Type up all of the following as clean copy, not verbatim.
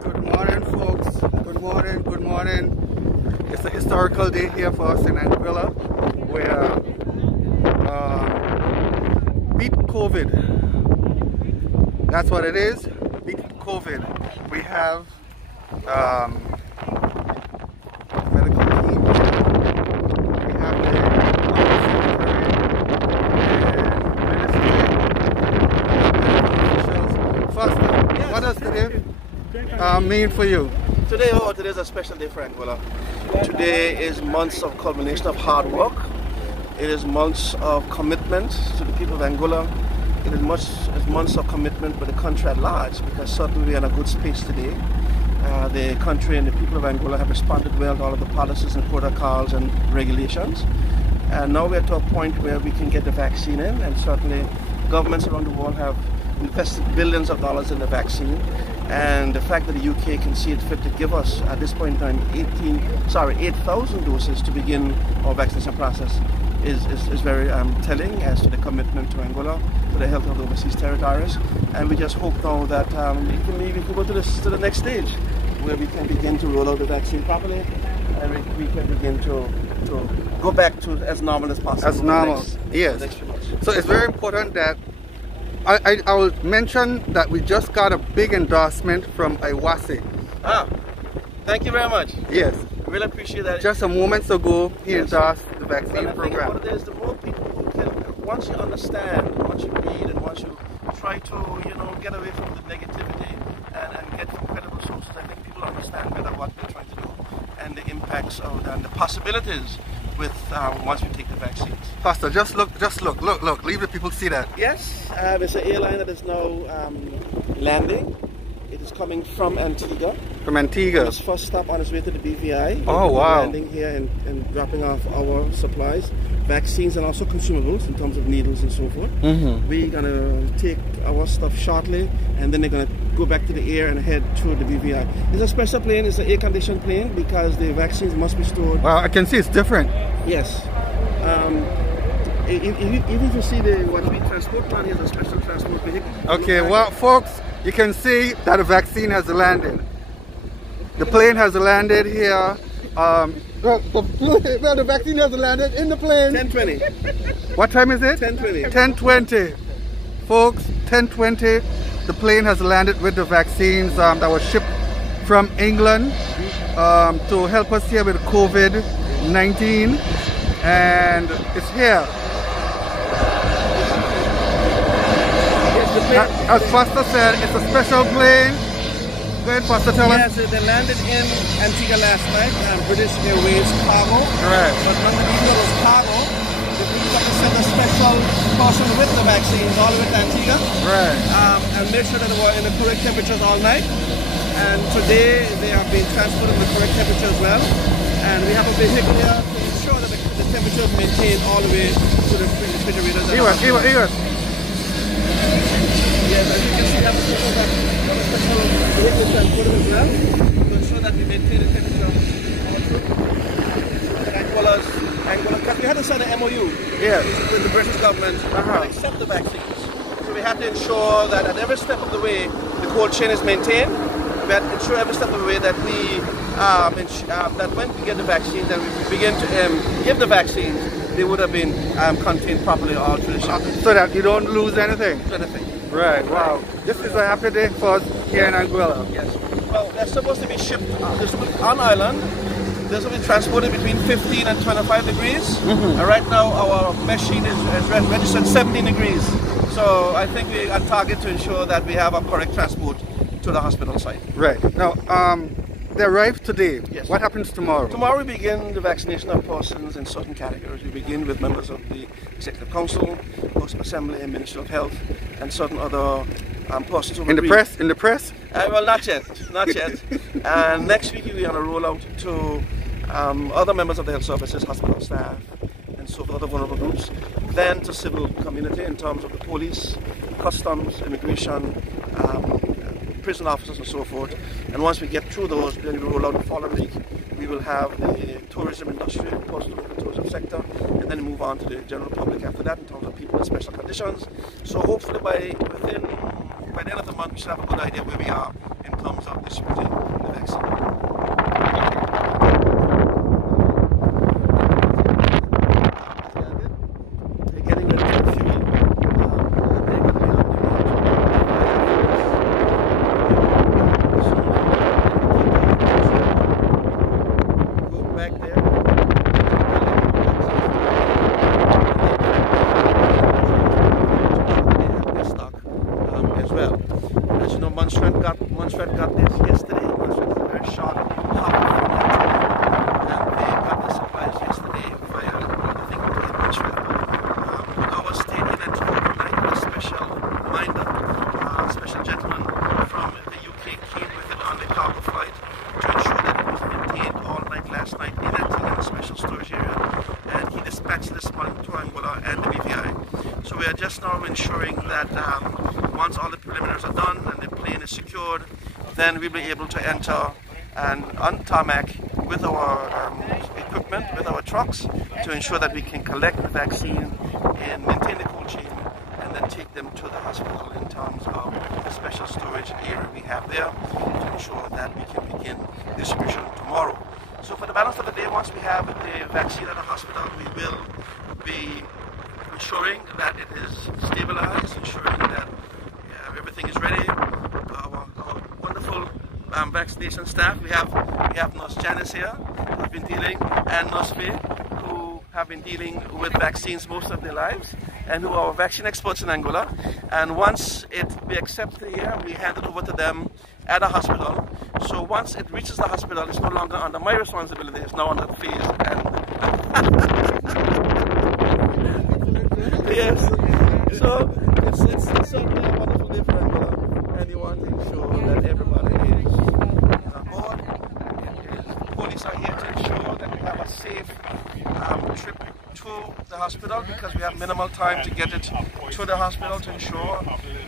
Good morning, folks. Good morning, good morning. It's a historical day here for us in Anguilla, where beat COVID. That's what it is. Beat COVID. We have medical team. We have the officers. First, what does today mean for you? Today is a special day for Anguilla. Today is months of culmination of hard work. It is months of commitment to the people of Anguilla. It is months of commitment with the country at large, because certainly we are in a good space today. The country and the people of Anguilla have responded well to all of the policies and protocols and regulations. And now we're to a point where we can get the vaccine in, and certainly governments around the world have invested billions of dollars in the vaccine. And the fact that the UK can see it fit to give us, at this point in time, 8,000 doses to begin our vaccination process is very telling as to the commitment to Anguilla, to the health of the overseas territories. And we just hope now that we can go to the next stage, where we can begin to roll out the vaccine properly, and we can begin to go back to as normal as possible. As normal, yes. So it's very important that I will mention that we just got a big endorsement from Iwase. Thank you very much. Yes. Really appreciate that. Just a moment ago, he endorsed the vaccine program. program. What it is, the more people who can, once you understand, once you read, and once you try to, get away from the negativity and get from credible sources, I think people understand better what we're trying to do and the impacts of and the possibilities with once we take the vaccines. Pastor, just look, leave the people see that. Yes, it's an airline that is now landing. It is coming from Antigua. From Antigua. Its first stop on its way to the BVI. Oh, wow. Landing here and dropping off our supplies, vaccines, and also consumables in terms of needles and so forth. We're going to take our stuff shortly, and then they're going to go back to the air and head to the BVI. It's a special plane. It's an air-conditioned plane because the vaccines must be stored. Wow, I can see it's different. Yes. Even if you see what we transport plan here is a special transport vehicle. Okay, well, folks, you can see that the vaccine has landed. The plane has landed here. The vaccine has landed in the plane. 10:20. What time is it? 10:20. 10:20. Folks, 10:20. The plane has landed with the vaccines that were shipped from England to help us here with COVID-19. And it's here. As Pastor said, it's a special plane. Go ahead, Pastor, tell us. Yes, they landed in Antigua last night, British Airways cargo. Right. But not the people was cargo. The British have to send a special person with the vaccines all the way to Antigua. Right. And make sure that they were in the correct temperatures all night. And today they are being transported in the correct temperature as well. And we have a vehicle here to ensure that the temperature is maintained all the way to the refrigerators. Yes, as you can see, we have a special vehicle transported as well to ensure that we maintain the temperature of Anguilla. Because we had to sign an MOU with the British government to accept the vaccines. So we had to ensure that at every step of the way the cold chain is maintained. We had to ensure every step of the way that that when we get the vaccines and we begin to give the vaccines, they would have been contained properly all through the shop. So that you don't lose anything? Anything. Right, wow. This is a happy day for us here in Anguilla. Yes. Well, they're supposed to be shipped on island. They're supposed to be transported between 15 and 25 degrees. And right now our machine is registered 17 degrees. So I think we're on target to ensure that we have a correct transport to the hospital site. Right. Now, they arrived today. Yes. What happens tomorrow? Tomorrow we begin the vaccination of persons in certain categories. We begin with members of the Executive Council, House of Assembly, and Ministry of Health, and certain other persons. In the press? In the press? Well, not yet. And next week we're going to roll out to other members of the health services, hospital staff, and so forth, other vulnerable groups. Then to civil community in terms of the police, customs, immigration, prison officers and so forth. And once we get through those, then we roll out the following week. We will have the tourism industry, the tourism sector, and then move on to the general public after that in terms of people in special conditions. So hopefully by the end of the month we should have a good idea where we are in terms of distributing the vaccine. They're getting ready to fuel. Go back there. As well. As you know, Montserrat got this yesterday. Montserrat is a very short hop from that and they got the supplies yesterday via, I think, Montserrat. Our stayed in at 2 overnight with a special minder, a special gentleman from the UK came with it on the cargo flight to ensure that it was maintained all night last night in a special storage area, and he dispatched this morning to Anguilla and the BVI. So we are just now ensuring that once all the preliminaries are done and the plane is secured, then we'll be able to enter and on tarmac with our equipment, with our trucks, to ensure that we can collect the vaccine and maintain the cold chain and then take them to the hospital in terms of the special storage area we have there to ensure that we can begin distribution tomorrow. So for the balance of the day, once we have the vaccine at the hospital, we will be ensuring that it is stabilized, ensuring that everything is ready. Our wonderful vaccination staff. We have Nurse Janice here, who's been dealing, and Nurse Faye, who have been dealing with vaccines most of their lives, and who are our vaccine experts in Anguilla. And once we accept it here, we hand it over to them at a hospital. So once it reaches the hospital, it's no longer under my responsibility. It's now under Faye's. Yes. So it's certainly a wonderful day for Anguilla, and you want to ensure that everybody is on board. Police are here to ensure that we have a safe trip to the hospital, because we have minimal time to get it to the hospital, to ensure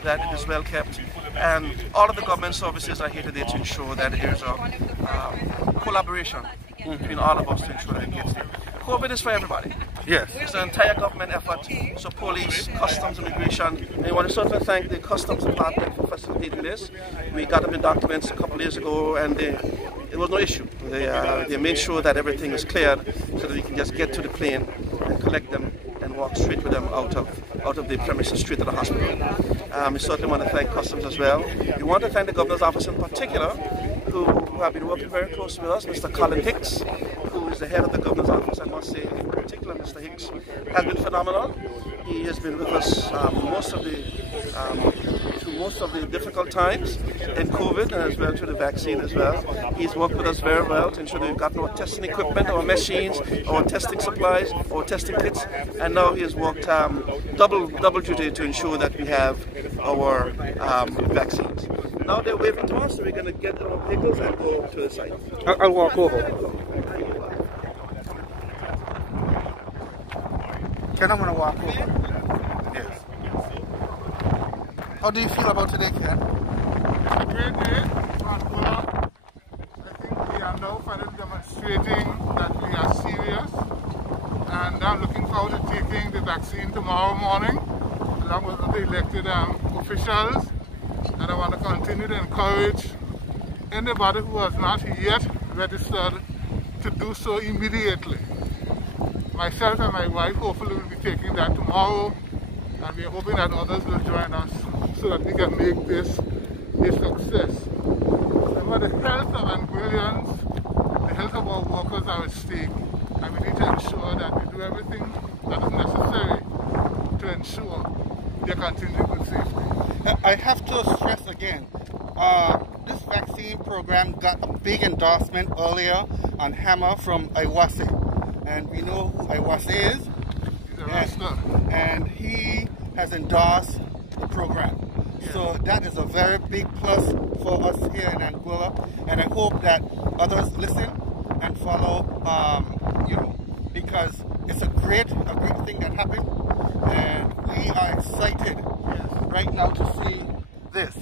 that it is well kept. And all of the government services are here today to ensure that there is a collaboration between all of us to ensure that it gets there. COVID is for everybody. Yes. It's an entire government effort. So police, customs, immigration. And I want to certainly thank the customs department for facilitating this. We got them the documents a couple of days ago, and it was no issue. They made sure that everything is cleared so that we can just get to the plane and collect them and walk straight with them out of the premises straight to the hospital. We certainly want to thank customs as well. We want to thank the governor's office in particular, who have been working very close with us. Mr. Colin Hicks, who is the head of the governor's office, I must say, in particular, Mr. Hicks has been phenomenal. He has been with us through most of the difficult times in COVID, and as well through the vaccine as well. He's worked with us very well to ensure that we've got our testing equipment, our machines, our testing supplies, our testing kits, and now he has worked double duty to ensure that we have our vaccines. Now they're waving to us, so we're going to get our vehicles and go to the site. I'll walk over. Ken, I'm going to walk over. Yes. How do you feel about today, Ken? Great day, Anguilla. I think we are now finally demonstrating that we are serious, and I'm looking forward to taking the vaccine tomorrow morning along with the elected officials. And I want to continue to encourage anybody who has not yet registered to do so immediately. Myself and my wife hopefully will be taking that tomorrow, and we are hoping that others will join us so that we can make this a success. Remember, the health of Anguillians, the health of our workers are at stake, and we need to ensure that we do everything that is necessary to ensure their continued good safety. I have to stress again, this vaccine program got a big endorsement earlier on Hammer from Iwase. And we know who Iwase is. He's a wrestler. And he has endorsed the program. Yeah. So that is a very big plus for us here in Anguilla. And I hope that others listen and follow, because it's a great thing that happened. And we are excited right now to see this.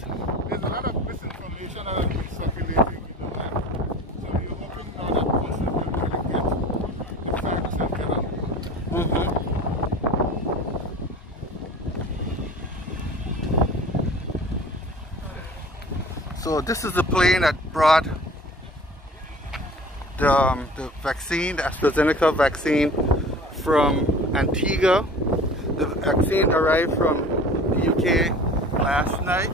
There's a lot of misinformation that has been circulating, so we're hoping now that person will really get the facts and get on board. So So this is the plane that brought the vaccine, the Astrazeneca vaccine from Antigua. The vaccine arrived from the UK last night.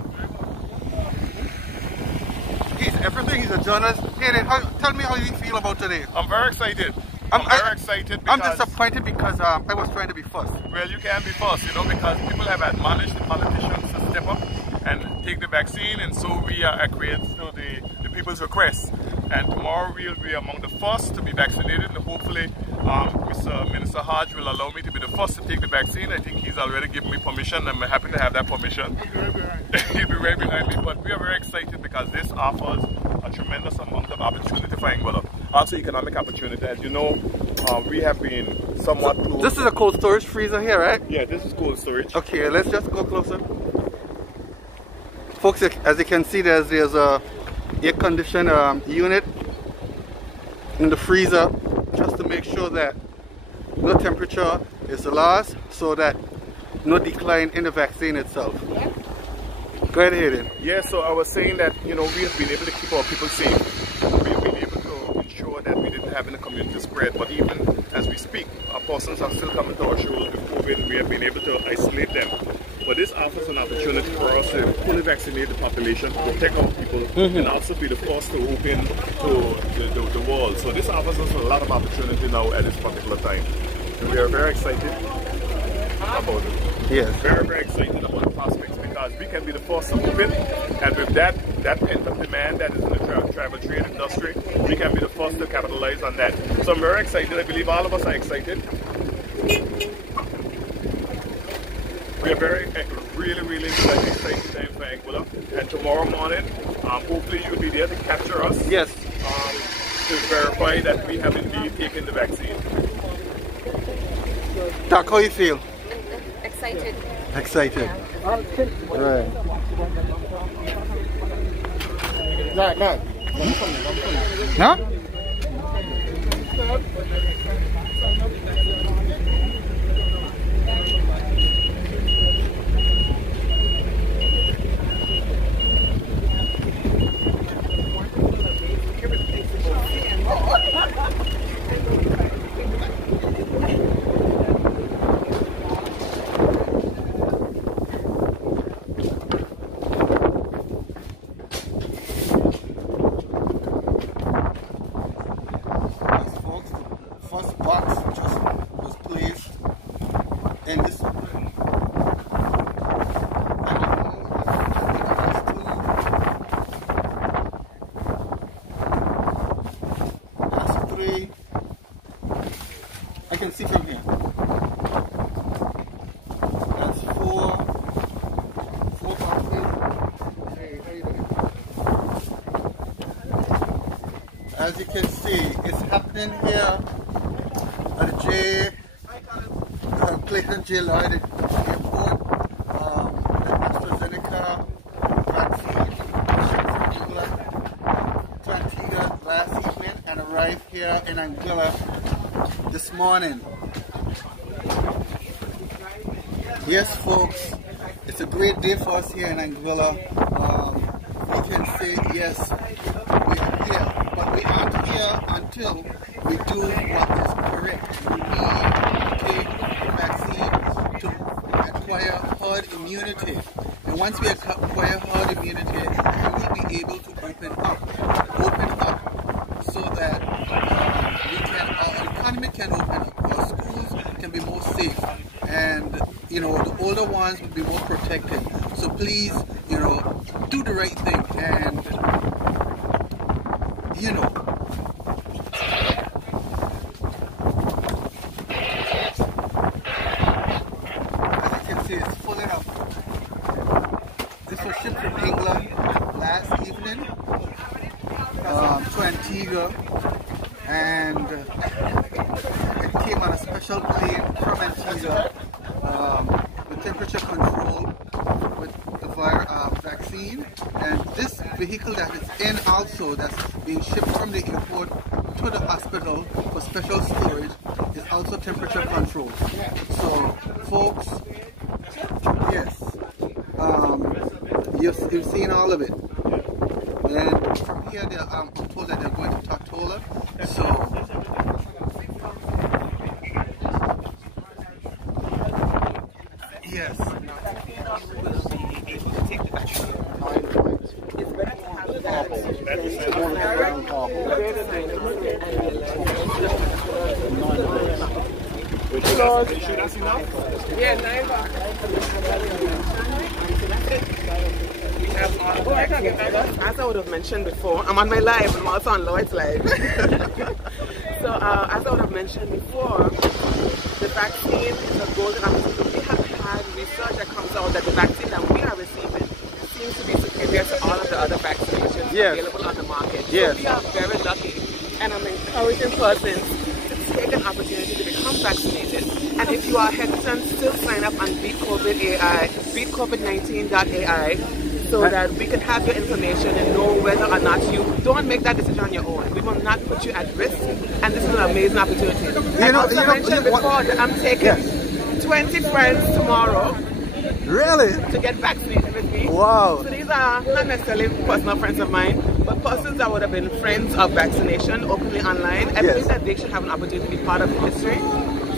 He's everything, he's a journalist. Hayden, tell me how you feel about today. I'm very excited. I'm very excited because... I'm disappointed because I was trying to be first. Well, you can't be first, you know, because people have admonished the politicians to step up and take the vaccine, and so we are acquiesced to the people's request. And tomorrow we'll be among the first to be vaccinated, and hopefully Mr. Minister Hodge will allow me to be the first to take the vaccine. I think he's already given me permission. I'm happy to have that permission. He'll be right behind me, but we are very excited because this offers a tremendous amount of opportunity for Anguilla. Also economic opportunity. As you know, we have been somewhat close. This is a cold storage freezer here, right? Yeah, this is cold storage. Okay, let's just go closer. Folks, as you can see, there's a air-conditioned unit in the freezer just to make sure that no temperature is lost, so that no decline in the vaccine itself. Go ahead, Hayden. Yeah, so I was saying that, you know, we have been able to keep our people safe. We've been able to ensure that we didn't have any community spread, but even as we speak, our persons are still coming to our shores with COVID. We have been able to isolate them. But this offers an opportunity for us to fully vaccinate the population, protect our people, and also be the first to open to the world. So this offers us a lot of opportunity now at this particular time. And we are very excited about it. Yes. Very, very excited about the prospects because we can be the first to open. And with that pent-up demand that is in the travel trade industry, we can be the first to capitalize on that. So I'm very excited. I believe all of us are excited. We are really excited time for Anguilla, and tomorrow morning, hopefully you'll be there to capture us. Yes. To verify that we have indeed taken the vaccine. Doc, how you feel? Excited. Excited. Yeah. Right. Huh? First box just was placed in this that's 3. I can see from here. That's 4 boxes. As you can see, it's happening here at the Clayton J. Lloyd Airport. The Astrazeneca vaccine shipped from England to Antigua last evening and arrived here in Anguilla this morning. Yes, folks, it's a great day for us here in Anguilla. We can say yes, we are here, but we aren't here until we do what is correct. We need to take the vaccine to acquire herd immunity. And once we acquire herd immunity, we will be able to open up so that our economy can open up, our schools can be more safe, and you know, the older ones will be more protected. So please, you know, do the right thing, and you know, it's full enough. This was shipped from England last evening to Antigua, and it came on a special plane from Antigua with temperature control with the vaccine. And this vehicle that is in also, that's being shipped from the airport to the hospital for special storage, is also temperature controlled. So folks, yes, you've seen all of it. And from here, I'm told that they're going to Tortola. So, yes. As I would have mentioned before, I'm on my live, I'm also on Lloyd's live. So as I would have mentioned before, the vaccine is a golden opportunity. We have had research that comes out that the vaccine that we are receiving seems to be superior to all of the other vaccinations available on the market. So we are very lucky, and I'm encouraging persons to take an opportunity to become vaccinated. And if you are hesitant, still sign up on beatcovid19.ai so that we can have your information and know whether or not you don't make that decision on your own. We will not put you at risk, and this is an amazing opportunity. I mentioned before that I'm taking 20 friends tomorrow. Really? To get vaccinated with me. Wow. So these are not necessarily personal friends of mine, but persons that would have been friends of vaccination openly online. I believe that they should have an opportunity to be part of history.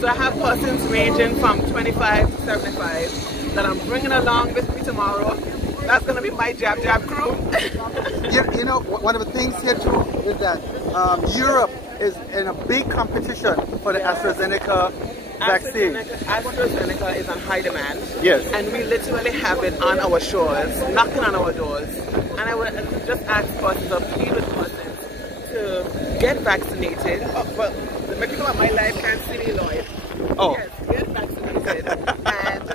So I have persons ranging from 25 to 75 that I'm bringing along with me tomorrow. That's going to be my jab crew. Yeah, you know, one of the things here too is that Europe is in a big competition for the Astrazeneca vaccine. Astrazeneca is on high demand. Yes. And we literally have it on our shores, knocking on our doors. And I would just ask persons or plead with persons to get vaccinated. Oh, well, the people on my life can't see me, Lloyd. Oh. Yes, get vaccinated. And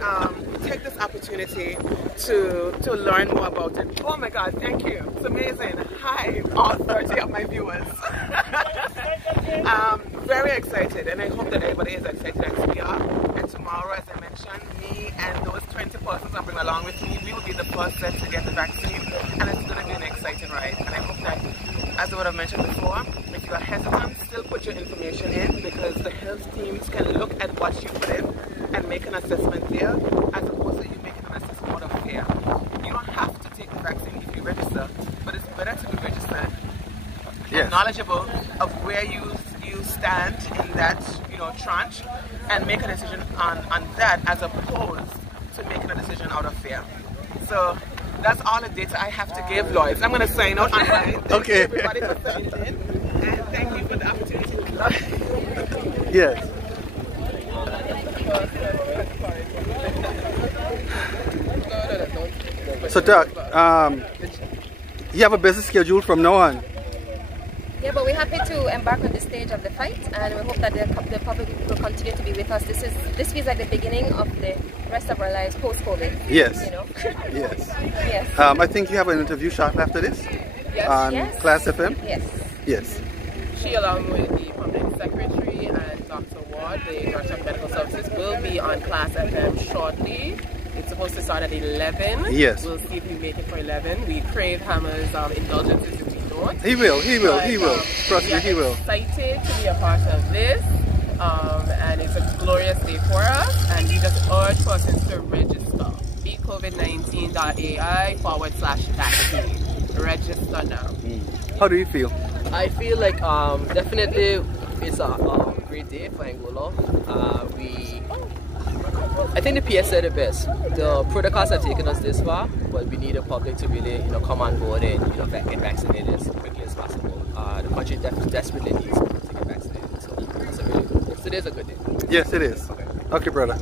take this opportunity to learn more about it. Oh my God, thank you. It's amazing. Hi, all 30 of my viewers. Very excited, and I hope that everybody is excited as we are. And tomorrow, as I mentioned, me and those 20 persons I bring along with me, we will be the first set to get the vaccine, and it's going to be an exciting ride. And I hope that, as I would have mentioned before, if you are hesitant, still put your information in, because the health teams can look at what you put in and make an assessment there, as opposed to you making an assessment out of fear. You don't have to take the vaccine if you register, but it's better to be registered and knowledgeable of where you stand in that tranche, and make a decision on that as opposed to making a decision out of fear. So that's all the data I have to give, Lloyd. I'm going to sign out online. Thank you everybody for signing in, and thank you for the opportunity. Yes. So Doug, you have a busy schedule from now on. Yeah, but we're happy to embark on this stage of the fight, and we hope that the public will continue to be with us. This feels like the beginning of the rest of our lives post-COVID. Yes. You know? Yes. Yes. I think you have an interview shortly after this. Yes. On Class FM. Yes. Yes. She, along with the Public Secretary and Dr. Ward, the Director of Medical Services, will be on Class FM shortly. It's supposed to start at 11. Yes. We'll see if we make it for 11. We crave Hammer's indulgences if we don't. He will. Trust me, he will. Excited to be a part of this. And it's a glorious day for us. And we just urge persons to register. beatcovid19.ai/vaccine. Register now. How do you feel? I feel like definitely it's a great day for Anguilla. I think the PS said it best. The protocols are taking us this far, but we need the public to really come on board and get vaccinated as quickly as possible. The country desperately needs people to get vaccinated. So that's a really good day. Today's a good day. Yes, it is. Okay, brother.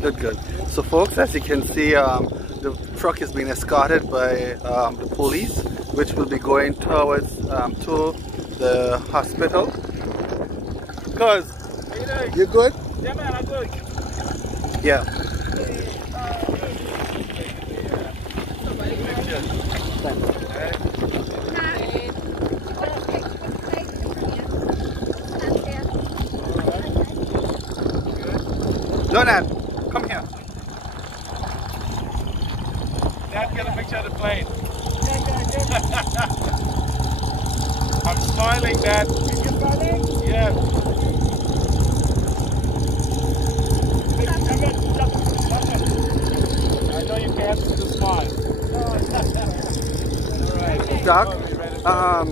Good. So folks, as you can see, the truck is being escorted by the police, which will be going towards to the hospital. Cuz, you good? Yeah, man, I'm good. Yeah. Leonard, come here. Dad, get a picture of the plane. I'm smiling, Dad. You're smiling? Yeah. I know you can't smile. All right. Doc? Doc,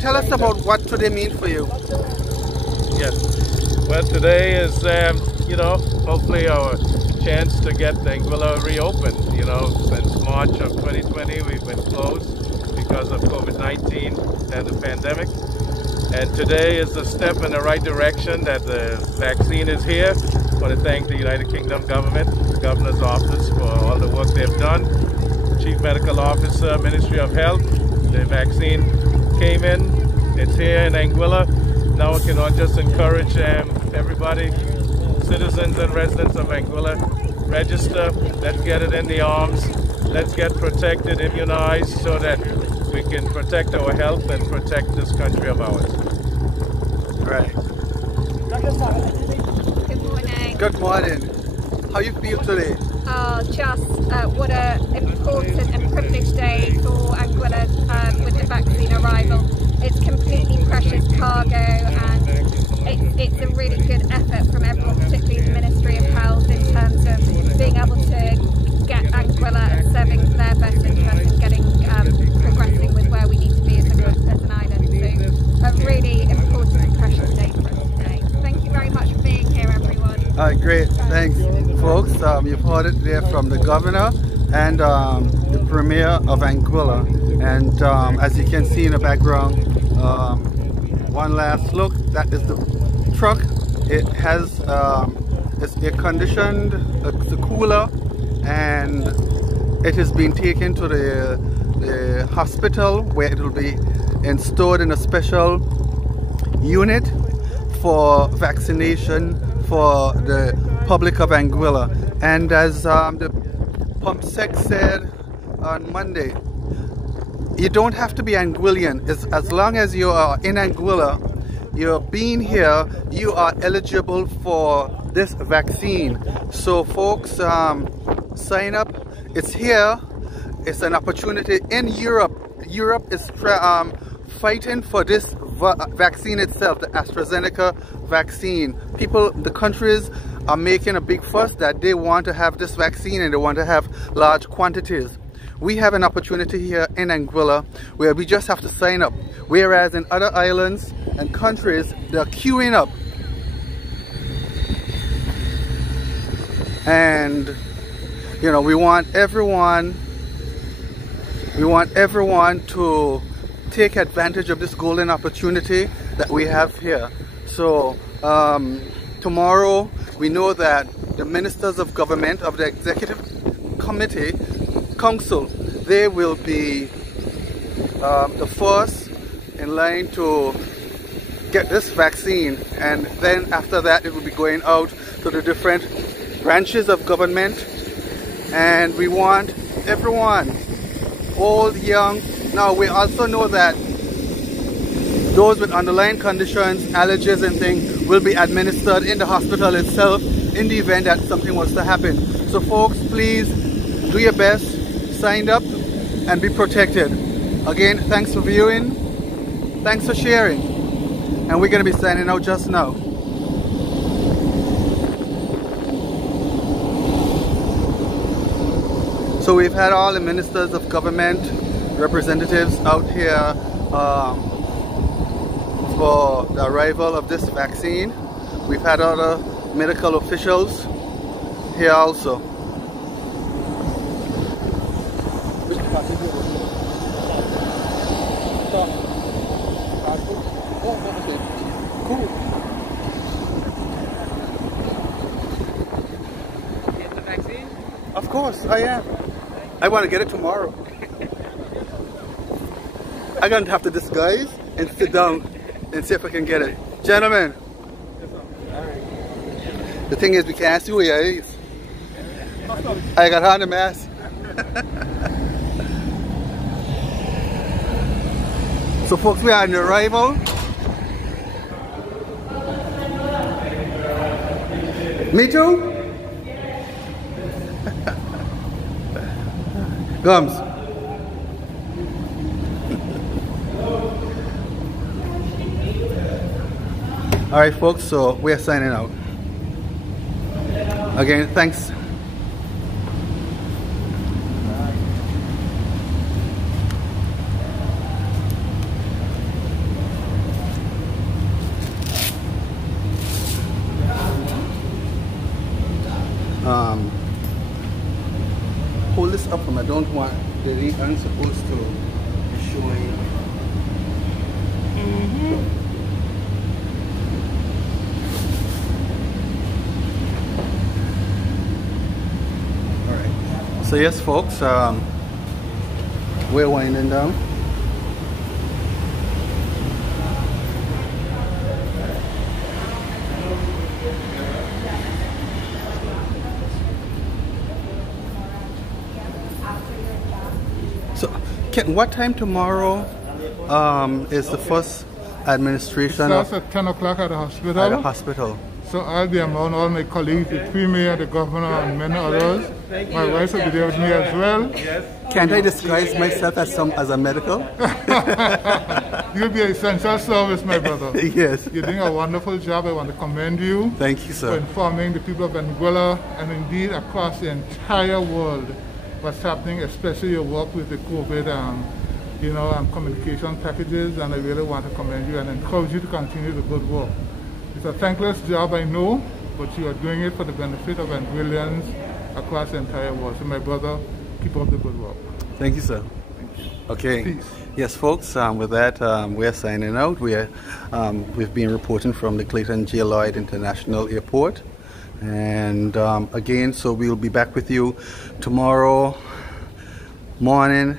tell us about what today means for you. Yes. Well, today is, you know, hopefully our chance to get Anguilla reopened. You know, since March of 2020, we've been closed because of COVID-19 and the pandemic. And today is a step in the right direction that the vaccine is here. I want to thank the United Kingdom government, the governor's office for all the work they've done. Chief Medical Officer, Ministry of Health, the vaccine came in, it's here in Anguilla. Now we can just encourage everybody, citizens and residents of Anguilla, register, let's get it in the arms, let's get protected, immunized, so that we can protect our health and protect this country of ours. Right. Good morning. Good morning. How you feel today? What an important and privileged day for Anguilla with the vaccine arrival. It's completely precious cargo, and it's a really good effort from everyone, particularly the Ministry of Health, in terms of being able to get Anguilla and serving their best interest and getting progressing with where we need to be as an island. So a really important and precious day for us today. Thank you very much for being here, everyone. Great, thanks folks. You've heard it there from the governor and the premier of Anguilla, and as you can see in the background, one last look, that is the truck. It has it's air conditioned, it's a cooler, and it has been taken to the hospital where it will be stored in a special unit for vaccination for the public of Anguilla. And as the pump sec said on Monday, you don't have to be Anguillian. As long as you are in Anguilla, you're being here, you are eligible for this vaccine. So folks, sign up. It's here. It's an opportunity in Europe. Europe is fighting for this vaccine itself, the Astrazeneca vaccine. People, the countries are making a big fuss that they want to have this vaccine and they want to have large quantities. We have an opportunity here in Anguilla where we just have to sign up, whereas in other islands and countries they're queuing up. And you know, we want everyone to take advantage of this golden opportunity that we have here. So tomorrow we know that the ministers of government of the executive committee council, they will be the first in line to get this vaccine, and then after that it will be going out to the different branches of government. And we want everyone, old, young. Now we also know that those with underlying conditions, allergies and things will be administered in the hospital itself in the event that something was to happen. So folks, please do your best, sign up and be protected. Again, thanks for viewing, thanks for sharing, and we're going to be signing out just now. So we've had all the ministers of government, representatives out here for the arrival of this vaccine. We've had other medical officials here also. Cool. Get the vaccine? Of course, I am. I want to get it tomorrow. I'm going to have to disguise and sit down and see if I can get it. Gentlemen, the thing is we can't see who he is. I got on the mask. So folks, we are on the arrival. Me too? Gums. Alright folks, so we're signing out. Again, thanks. Hold this up from I don't want the link I'm supposed to be showing. Alright. So yes folks, we're winding down. So, what time tomorrow is the first administration? It starts at 10 o'clock at the hospital. At the hospital. So I'll be among all my colleagues, the Premier, the Governor, and many others. My wife will be there with me as well. Can't I disguise myself as a medical? You'll be an essential service, my brother. Yes. You're doing a wonderful job. I want to commend you. Thank you, sir. For informing the people of Anguilla and indeed across the entire world what's happening, especially your work with the COVID communication packages, and I really want to commend you and encourage you to continue the good work. It's a thankless job, I know, but you are doing it for the benefit of Anguillians across the entire world. So my brother, keep up the good work. Thank you, sir. Thank you. Okay. Peace. Yes, folks, with that, we're signing out. We've been reporting from the Clayton J. Lloyd International Airport. And again, so we'll be back with you tomorrow morning,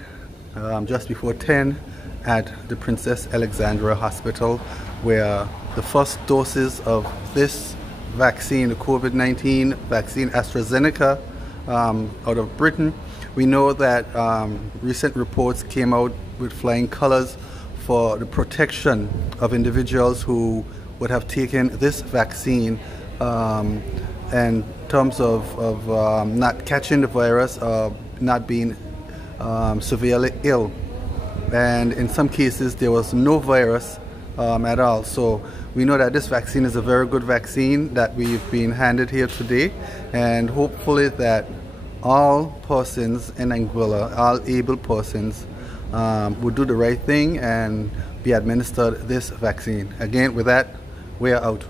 just before 10 at the Princess Alexandra Hospital, where the first doses of this vaccine, the COVID-19 vaccine, Astrazeneca, out of Britain. We know that recent reports came out with flying colors for the protection of individuals who would have taken this vaccine in terms of not catching the virus, not being severely ill. And in some cases there was no virus at all. So we know that this vaccine is a very good vaccine that we've been handed here today, and hopefully that all persons in Anguilla, all able persons, would do the right thing and be administered this vaccine. Again, with that, we are out.